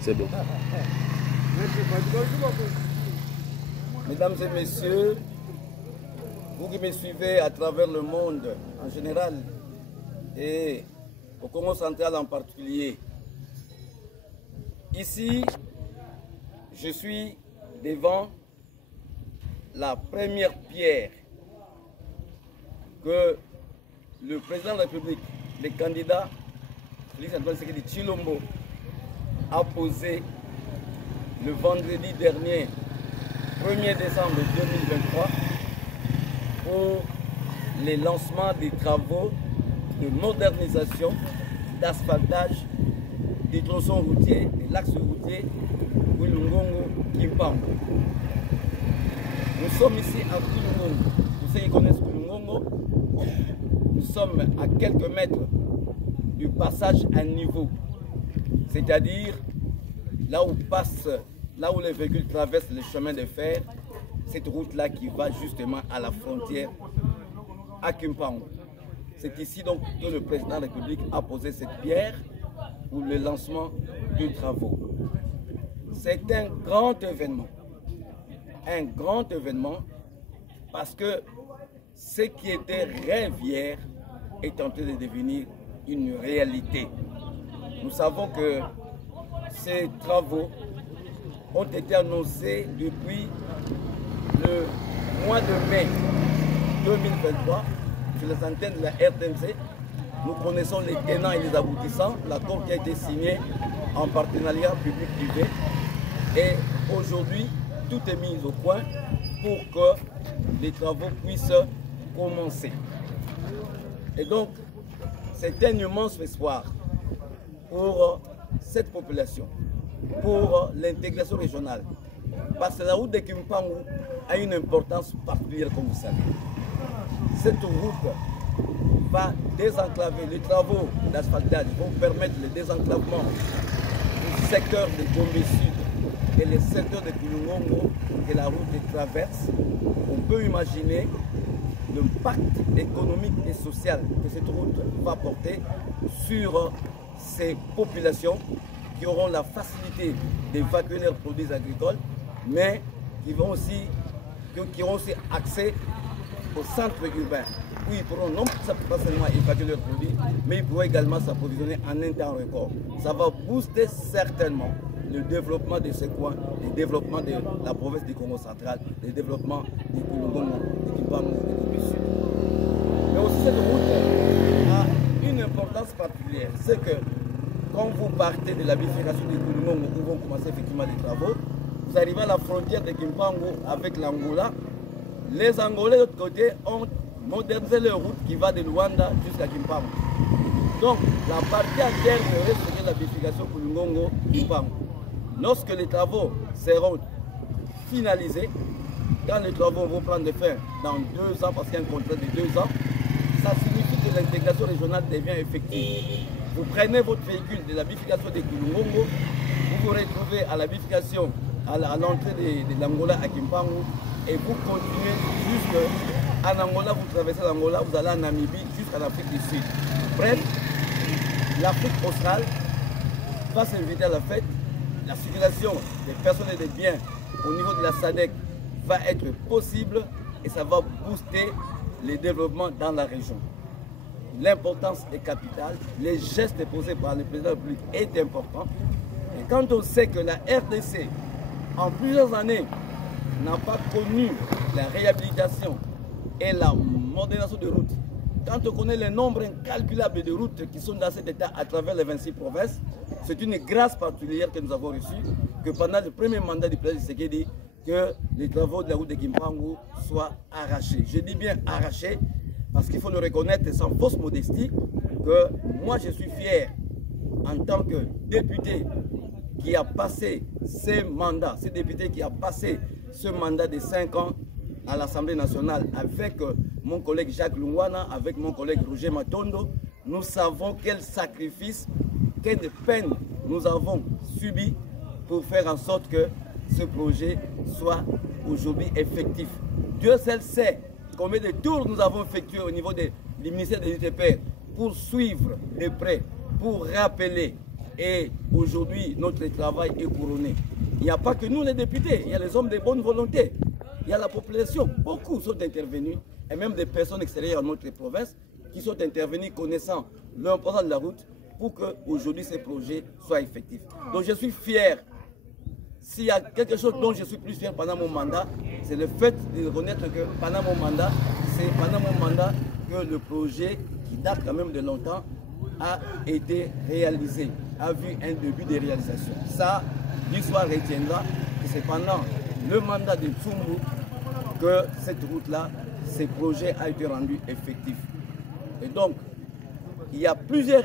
C'est bon. Mesdames et messieurs, vous qui me suivez à travers le monde en général et au Congo central en particulier, ici, je suis devant la première pierre que le président de la République, le candidat Félix Antoine Tshisekedi Tshilombo, a posé le vendredi dernier, 1er décembre 2023, pour les lancements des travaux de modernisation, d'asphaltage des tronçons routiers, de l'axe routier Kulungongo-Kimpango. Nous sommes ici à Kulungongo. Pour ceux qui connaissent Kulungongo, nous sommes à quelques mètres du passage à niveau, c'est-à-dire là où les véhicules traversent le chemin de fer, cette route-là qui va justement à la frontière à Kimpango. C'est ici donc que le président de la République a posé cette pierre pour le lancement des travaux. C'est un grand événement parce que ce qui était rêve hier est en train de devenir une réalité. Nous savons que ces travaux ont été annoncés depuis le mois de mai 2023 sur les antennes de la RTNC. Nous connaissons les tenants et les aboutissants, l'accord qui a été signé en partenariat public-privé. Et aujourd'hui, tout est mis au point pour que les travaux puissent commencer. Et donc, c'est un immense espoir pour cette population, pour l'intégration régionale. Parce que la route de Kimpango a une importance particulière, comme vous savez. Cette route va désenclaver, les travaux d'asphaltage vont permettre le désenclavement du secteur de Gombe Sud et le secteur de Kulungongo que la route traverse. On peut imaginer l'impact économique et social que cette route va porter sur ces populations qui auront la facilité d'évacuer leurs produits agricoles, mais qui auront aussi accès au centre urbain, où ils pourront non pas seulement évacuer leurs produits, mais ils pourront également s'approvisionner en un temps record. Ça va booster certainement le développement de ce coin, le développement de la province du Congo central, le développement du Kulungongo, du Kimpango et du Sud. Mais aussi cette route a une importance particulière, c'est que quand vous partez de la bifurcation du Kulungongo, où vont commencer effectivement les travaux, vous arrivez à la frontière de Kimpango avec l'Angola. Les Angolais de l'autre côté ont modernisé leur route qui va de Luanda jusqu'à Kimpango. Donc la partie entière reste de la bifurcation Kulungongo-Kimpango. Lorsque les travaux seront finalisés, quand les travaux vont prendre fin dans 2 ans, parce qu'il y a un contrat de 2 ans, ça signifie que l'intégration régionale devient effective. Vous prenez votre véhicule de la bifurcation de Kulungongo, vous vous retrouvez à la bifurcation, à l'entrée de l'Angola à Kimpango, et vous continuez jusqu'en Angola, vous traversez l'Angola, vous allez en Namibie, jusqu'en Afrique du Sud. Bref, l'Afrique australe va s'inviter à la fête. La circulation des personnes et des biens au niveau de la SADC va être possible et ça va booster le développement dans la région. L'importance est capitale, les gestes posés par le président de la République est important. Et quand on sait que la RDC, en plusieurs années, n'a pas connu la réhabilitation et la modernisation de routes, quand on connaît le nombre incalculable de routes qui sont dans cet état à travers les 26 provinces, c'est une grâce particulière que nous avons reçue, que pendant le premier mandat du président Tshisekedi, que les travaux de la route de Kimpango soient arrachés. Je dis bien arrachés, parce qu'il faut le reconnaître sans fausse modestie, que moi je suis fier en tant que député qui a passé ce mandat, ce député qui a passé ce mandat de 5 ans à l'Assemblée nationale avec mon collègue Jacques Lungwana, avec mon collègue Roger Matondo. Nous savons quel sacrifice, quelle peine nous avons subi pour faire en sorte que ce projet soit aujourd'hui effectif. Dieu seul sait combien de tours nous avons effectués au niveau du ministère de l'UTP pour suivre de près, pour rappeler Et aujourd'hui, notre travail est couronné. Il n'y a pas que nous les députés, il y a les hommes de bonne volonté. Il y a la population, beaucoup sont intervenus, et même des personnes extérieures à notre province qui sont intervenus connaissant l'importance de la route pour qu'aujourd'hui ces projets soient effectifs. Donc je suis fier. S'il y a quelque chose dont je suis plus fier pendant mon mandat, c'est le fait de reconnaître que pendant mon mandat, c'est pendant mon mandat que le projet qui date quand même de longtemps a été réalisé, a vu un début de réalisation. Ça, l'histoire retiendra que c'est pendant le mandat de Tsumbu que cette route-là, ces projets a été rendu effectifs. Et donc, il y a plusieurs